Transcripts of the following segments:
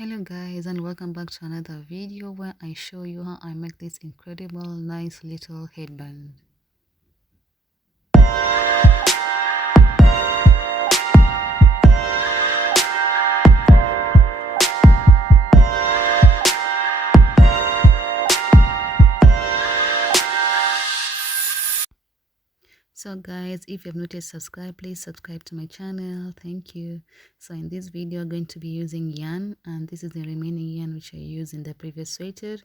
Hello guys, and welcome back to another video where I show you how I make this incredible nice little headband. So guys, if you have not yet subscribed, please subscribe to my channel. Thank you. So in this video I'm going to be using yarn, and this is the remaining yarn which I used in the previous sweater.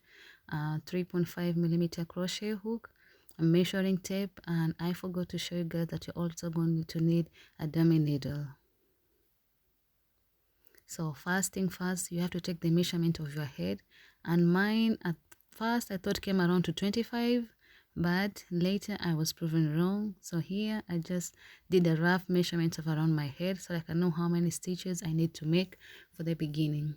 3.5mm crochet hook, a measuring tape, and I forgot to show you guys that you're also going to need a dummy needle. So first thing first, you have to take the measurement of your head, and mine at first I thought came around to 25, but later I was proven wrong. So here I just did a rough measurement of around my head so I can know how many stitches I need to make for the beginning.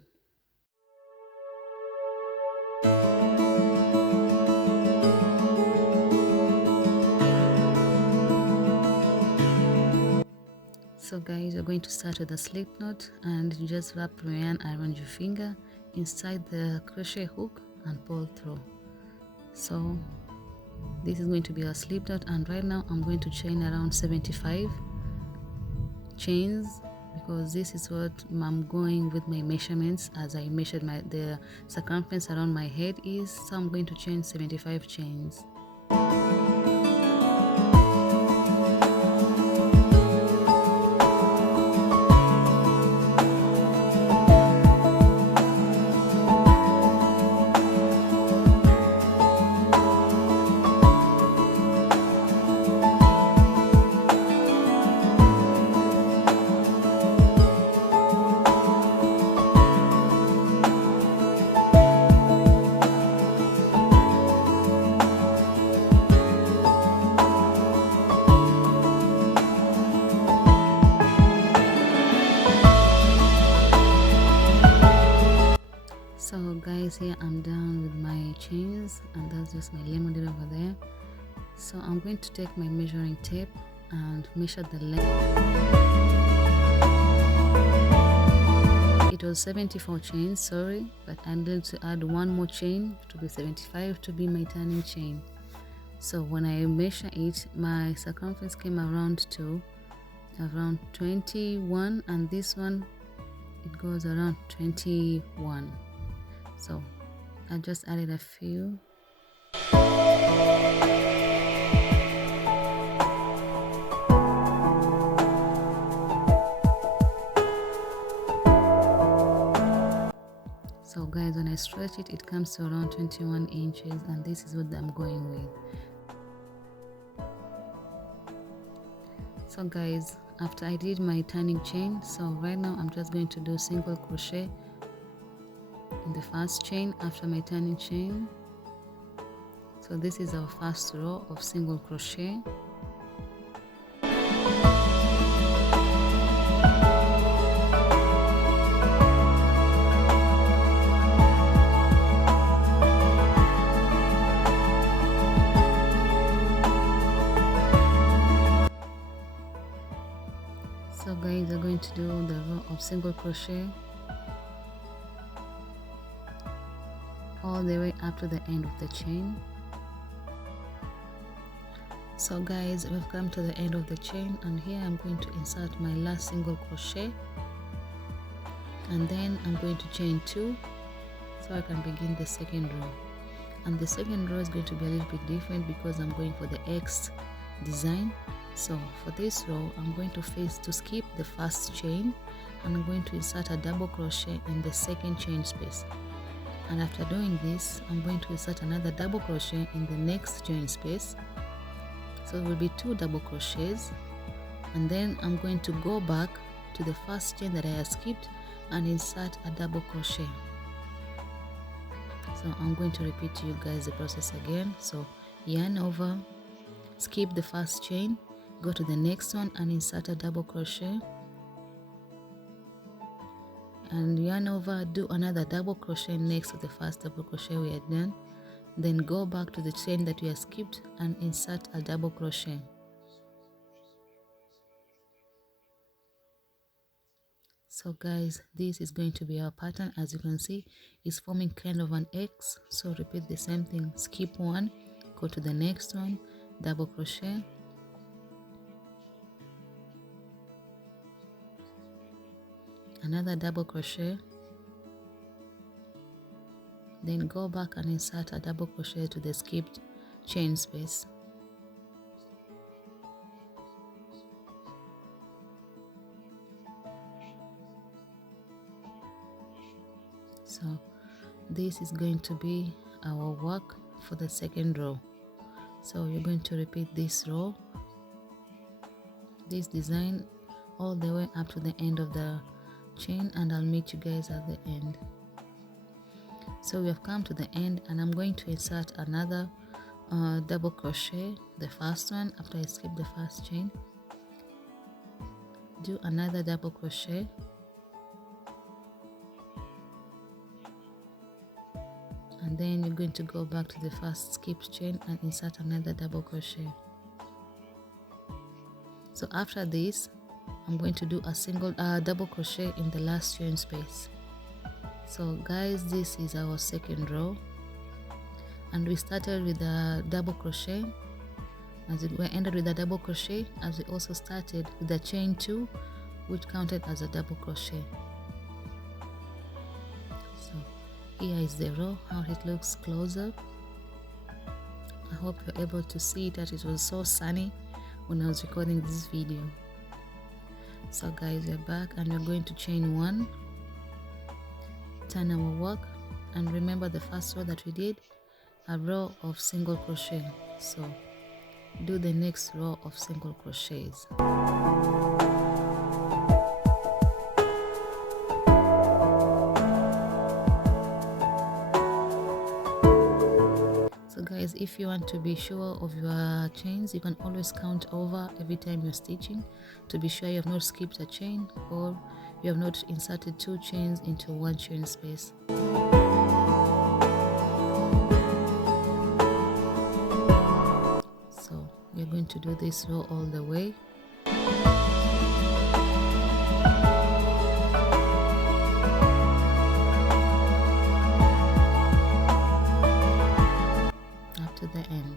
So guys, you're going to start with a slip knot, and you just wrap your yarn around your finger inside the crochet hook and pull through. So this is going to be a slip knot, and right now I'm going to chain around 75 chains because this is what I'm going with my measurements as I measured the circumference around my head is. So I'm going to chain 75 chains. So guys, here I'm done with my chains, and that's just my lemonade over there. So I'm going to take my measuring tape and measure the length. It was 74 chains, sorry, but I needed to add one more chain to be 75 to be my turning chain. So when I measure it, my circumference came around to around 21, and this one it goes around 21. So I just added a few. So guys, when I stretch it, it comes to around 21 inches, and this is what I'm going with. So guys, after I did my turning chain, so right now I'm just going to do single crochet in the first chain after my turning chain. So this is our first row of single crochet. So guys, we're going to do the row of single crochet all the way up to the end of the chain. So guys, we've come to the end of the chain, and here I'm going to insert my last single crochet, and then I'm going to chain 2 so I can begin the second row. And the second row is going to be a little bit different because I'm going for the X design. So for this row, I'm going to skip the first chain, and I'm going to insert a double crochet in the second chain space. And after doing this, I'm going to insert another double crochet in the next chain space. So it will be 2 double crochets, and then I'm going to go back to the first chain that I have skipped and insert a double crochet. So I'm going to repeat to you guys the process again. So yarn over, skip the first chain, go to the next one and insert a double crochet, and yarn over, do another double crochet next to the first double crochet we had done, then go back to the chain that we have skipped and insert a double crochet. So guys, this is going to be our pattern. As you can see, it's forming kind of an X. So repeat the same thing. Skip one, go to the next one, double crochet, another double crochet, then go back and insert a double crochet to the skipped chain space. So this is going to be our work for the second row. So you're going to repeat this row, this design, all the way up to the end of the chain, and I'll meet you guys at the end. So we have come to the end, and I'm going to insert another double crochet, the first one after I skip the first chain. Do another double crochet, and then you're going to go back to the first skipped chain and insert another double crochet. So after this, I'm going to do a single double crochet in the last chain space. So guys, this is our second row, and we started with a double crochet, as we ended with a double crochet, as we also started with a chain 2, which counted as a double crochet. So here is the row, how it looks closer. I hope you're able to see that it was so sunny when I was recording this video. So guys, we're back, and we're going to chain 1, turn our work, and remember the first row that we did, a row of single crochet. So do the next row of single crochets. So guys, if you want to be sure of your chains, you can always count over every time you're stitching to be sure you have not skipped a chain or you have not inserted 2 chains into 1 chain space. So you're going to do this row all the way. Up to the end.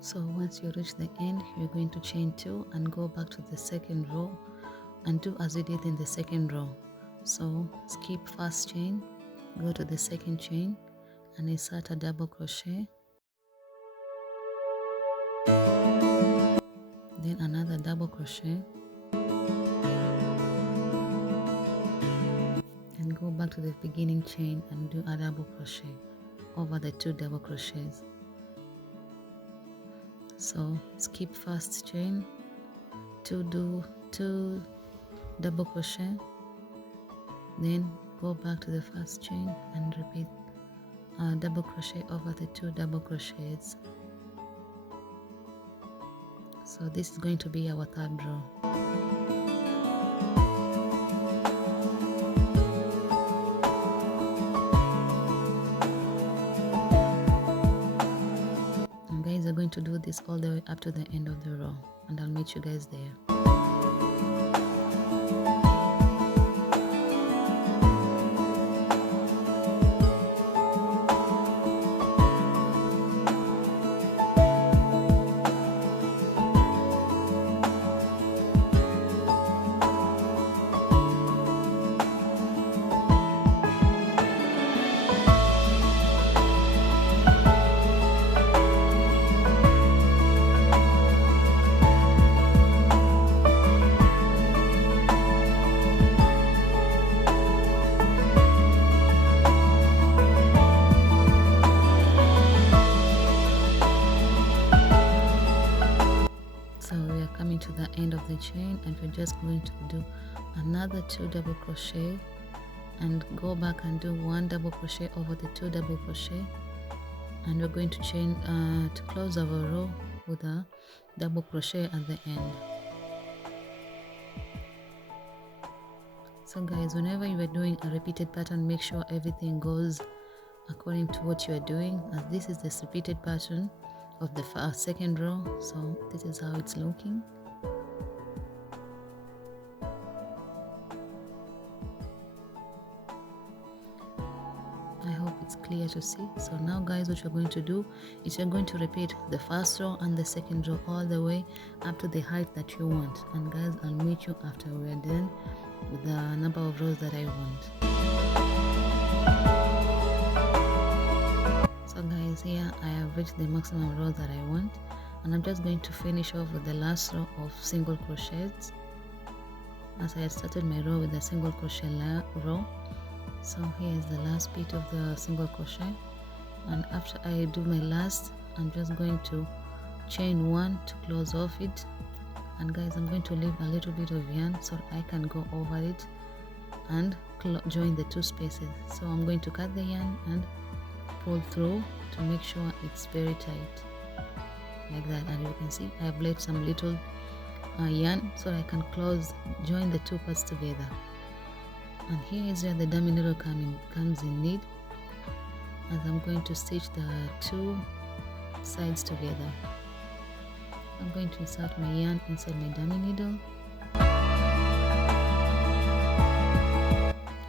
So once you reach the end, you're going to chain 2 and go back to the second row and do as you did in the second row. So skip first chain, go to the second chain and insert a double crochet, then another double crochet, and go back to the beginning chain and do a double crochet over the 2 double crochets. So skip first chain, do 2 double crochet, then go back to the first chain and repeat a double crochet over the 2 double crochets. So this is going to be our third row. Guys are going to do this all the way up to the end of the row, and I'll meet you guys there. So we are coming to the end of the chain, and we're just going to do another 2 double crochet and go back and do 1 double crochet over the 2 double crochet, and we're going to chain to close our row with a double crochet at the end. So guys, whenever you are doing a repeated pattern, make sure everything goes according to what you are doing, as this is this repeated pattern of the second row. So this is how it's looking. I hope it's clear to see. So now guys, what you're going to do is you're going to repeat the first row and the second row all the way up to the height that you want. And guys, I'll meet you after we're done with the number of rows that I want. So guys, here I have reached the maximum rows that I want, and I'm just going to finish off with the last row of single crochets, as I had started my row with the single crochet row. So here is the last bit of the single crochet, and after I do my last, I'm just going to chain 1 to close off it. And guys, I'm going to leave a little bit of yarn so I can go over it and join the 2 spaces. So I'm going to cut the yarn and pull through to make sure it's very tight, like that. And you can see I've left some little yarn so I can join the 2 parts together. And here is where the dummy needle comes in need, as I'm going to stitch the 2 sides together. I'm going to insert my yarn inside my dummy needle,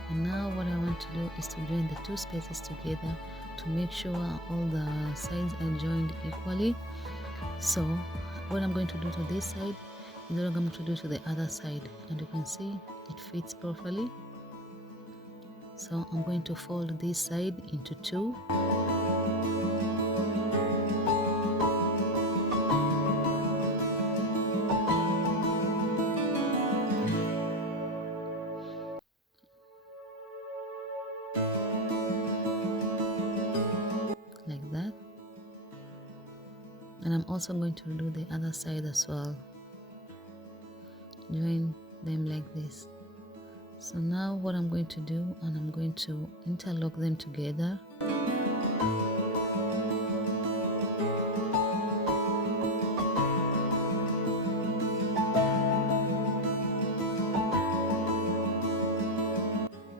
and now what I want to do is to join the 2 spaces together to make sure all the sides are joined equally. So what I'm going to do to this side is what I'm going to do to the other side, and you can see it fits properly. So I'm going to fold this side into 2. Like that. And I'm also going to do the other side as well. Join them like this. So now what I'm going to do, and I'm going to interlock them together.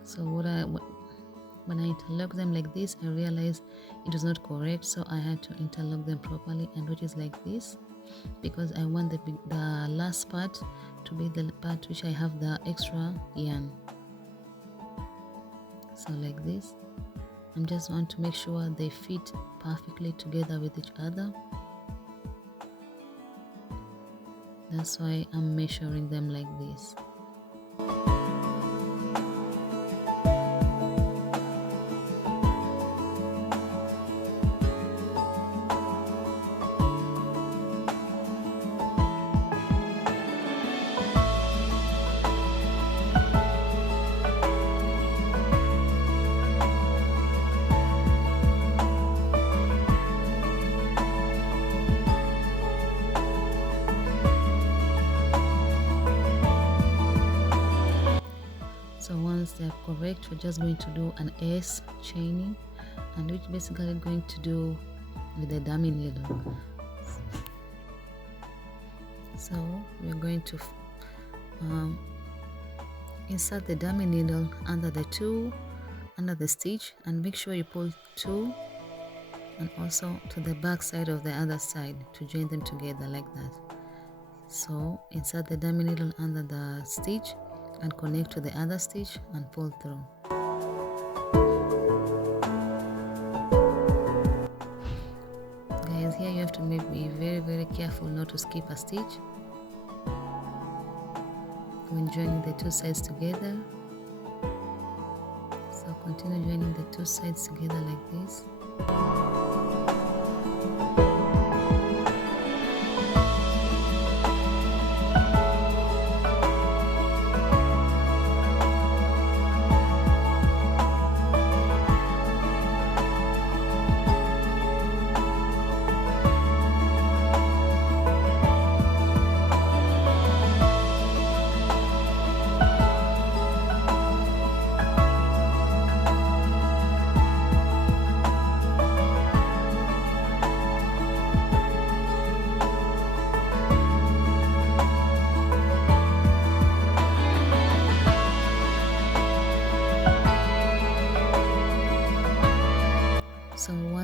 So when I interlock them like this, I realized it was not correct, so I had to interlock them properly, and which is like this, because I want the last part to be the part which I have the extra yarn. So like this, I just want to make sure they fit perfectly together with each other. That's why I'm measuring them like this. So once they are correct, we're just going to do an S chaining, and which basically going to do with the dummy needle. So we're going to insert the dummy needle under the stitch, and make sure you pull 2, and also to the back side of the other side to join them together like that. So insert the dummy needle under the stitch and connect to the other stitch and pull through. Guys, here you have to be very careful not to skip a stitch when joining the 2 sides together. So continue joining the 2 sides together like this.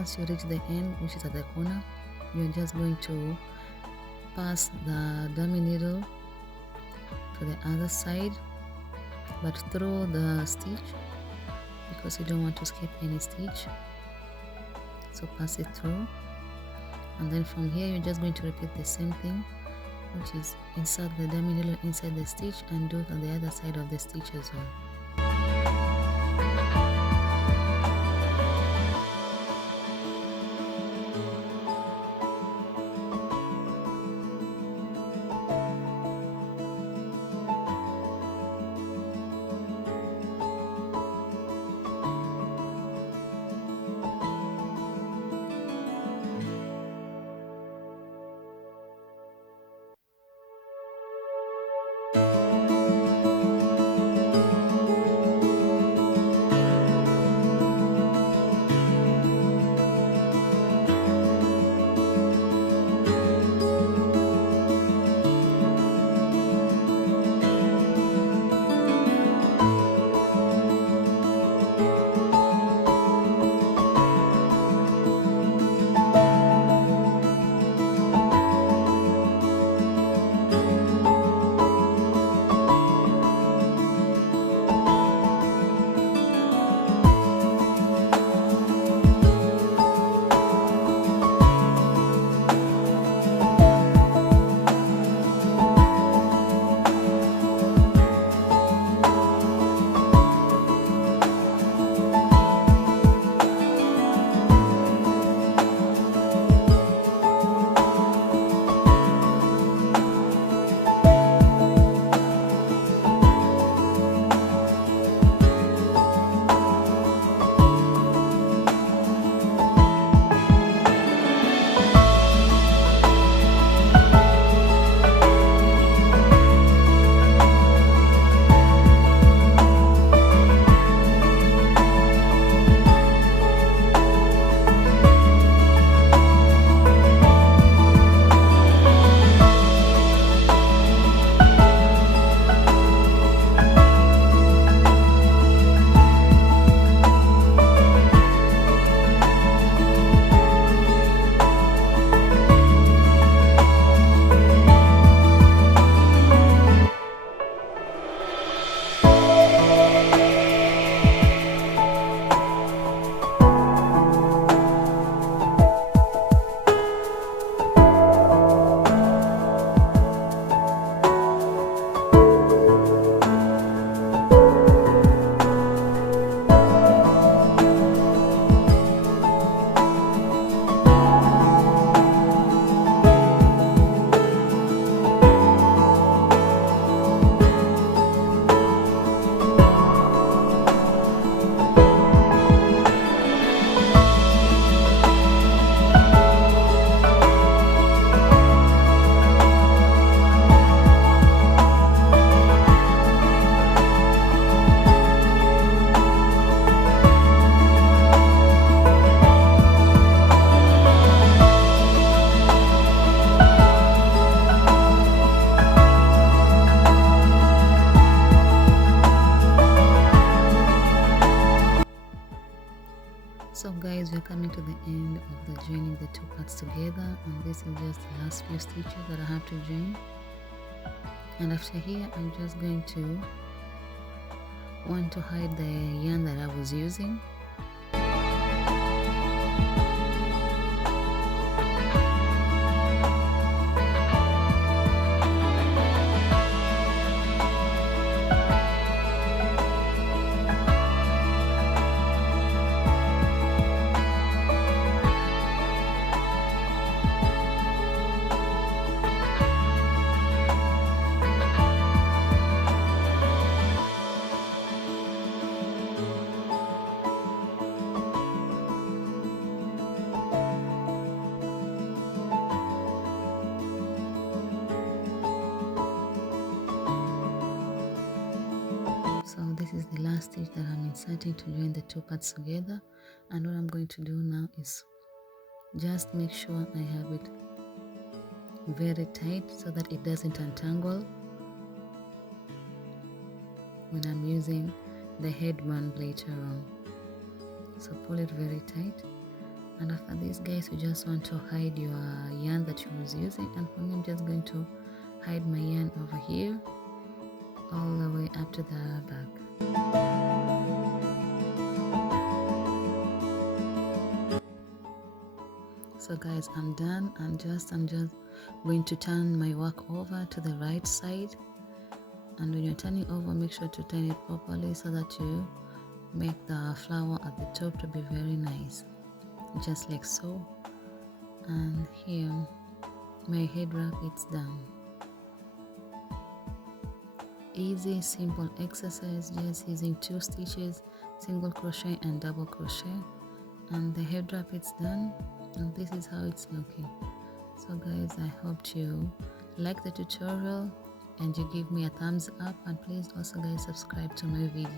once you reach the end, which is at the corner, you're just going to pass the dummy needle to the other side, but through the stitch, because you don't want to skip any stitch. So pass it through, and then from here you're just going to repeat the same thing, which is insert the dummy needle inside the stitch and do it on the other side of the stitch as well. So guys, we're coming to the end of the joining the two parts together, and this is just the last few stitches that I have to join. And after here, I'm just going to want to hide the yarn that I was using. So this is the last stitch that I'm inserting to join the two parts together, and what I'm going to do now is just make sure I have it very tight so that it doesn't untangle when I'm using the headband later on. So pull it very tight And after this, guys, you just want to hide your yarn that you was using, and for me I'm just going to hide my yarn over here all the way up to the back. So guys, I'm done. I'm just going to turn my work over to the right side, and when you're turning over, make sure to turn it properly so that you make the flower at the top to be very nice, just like so. And here my head wrap is done. Easy, simple exercise, just using 2 stitches, single crochet and double crochet, and the head wrap is done, and this is how it's looking. So guys, I hope you like the tutorial and you give me a thumbs up, and please also guys subscribe to my video.